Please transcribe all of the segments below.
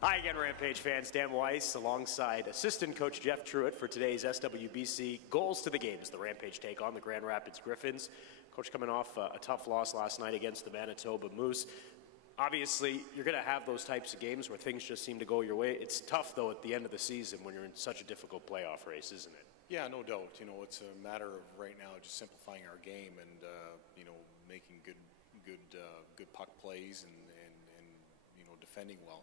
Hi again, Rampage fans. Dan Weiss alongside assistant coach Jeff Truitt for today's SWBC Goals to the Games. The Rampage take on the Grand Rapids Griffins. Coach, coming off a tough loss last night against the Manitoba Moose. Obviously, you're going to have those types of games where things just seem to go your way. It's tough, though, at the end of the season when you're in such a difficult playoff race, isn't it? Yeah, no doubt. You know, it's a matter of right now just simplifying our game and making good puck plays and defending well.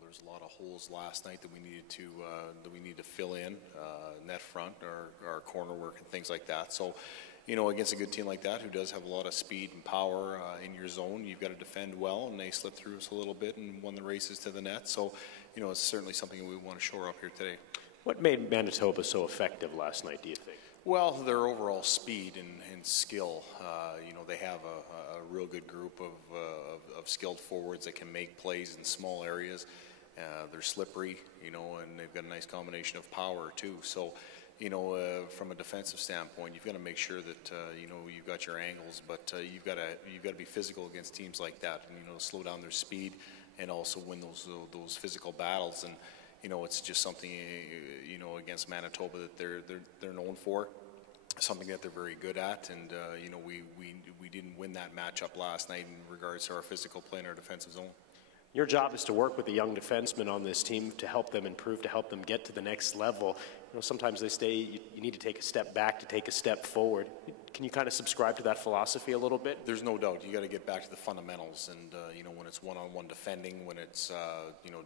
There's a lot of holes last night that we needed to fill in, net front, our corner work and things like that. So, against a good team like that who does have a lot of speed and power in your zone, you've got to defend well, and they slipped through us a little bit and won the races to the net. So, it's certainly something we want to shore up here today. What made Manitoba so effective last night, do you think? Well, their overall speed and skill. They have a real good group of skilled forwards that can make plays in small areas. They're slippery, and they've got a nice combination of power too. So, from a defensive standpoint, you've got to make sure that you've got your angles, but you've got to be physical against teams like that, and slow down their speed, and also win those physical battles. And it's just something against Manitoba that they're known for, something that they're very good at, and we didn't win that matchup last night in regards to our physical play in our defensive zone. Your job is to work with the young defensemen on this team to help them improve, to help them get to the next level. Sometimes they say you need to take a step back to take a step forward. Can you kind of subscribe to that philosophy a little bit? There's no doubt. You got to get back to the fundamentals, and when it's one-on-one defending, when it's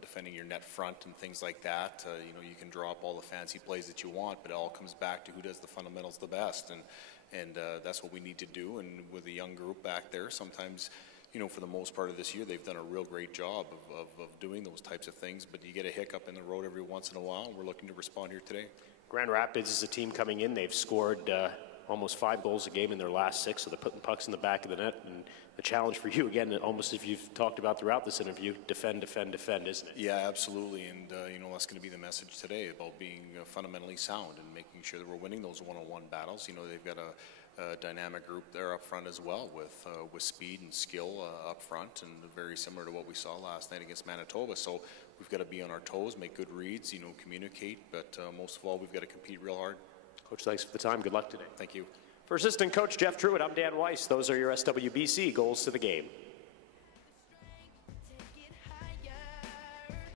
defending your net front and things like that, you can draw up all the fancy plays that you want, but it all comes back to who does the fundamentals the best, and that's what we need to do. And with a young group back there, sometimes, for the most part of this year, they've done a real great job of doing those types of things, but you get a hiccup in the road every once in a while, and we're looking to respond here today. Grand Rapids is a team coming in. They've scored almost 5 goals a game in their last 6, so they're putting pucks in the back of the net. And the challenge for you, again, almost as you've talked about throughout this interview, defend, defend, defend, isn't it? Yeah, absolutely, and that's going to be the message today about being fundamentally sound and making sure that we're winning those one-on-one battles. They've got a dynamic group there up front as well with speed and skill up front, and very similar to what we saw last night against Manitoba. So we've got to be on our toes, make good reads, communicate, but most of all, we've got to compete real hard. Coach, thanks for the time. Good luck today. Thank you. For assistant coach Jeff Truitt, I'm Dan Weiss. Those are your SWBC Goals to the Game.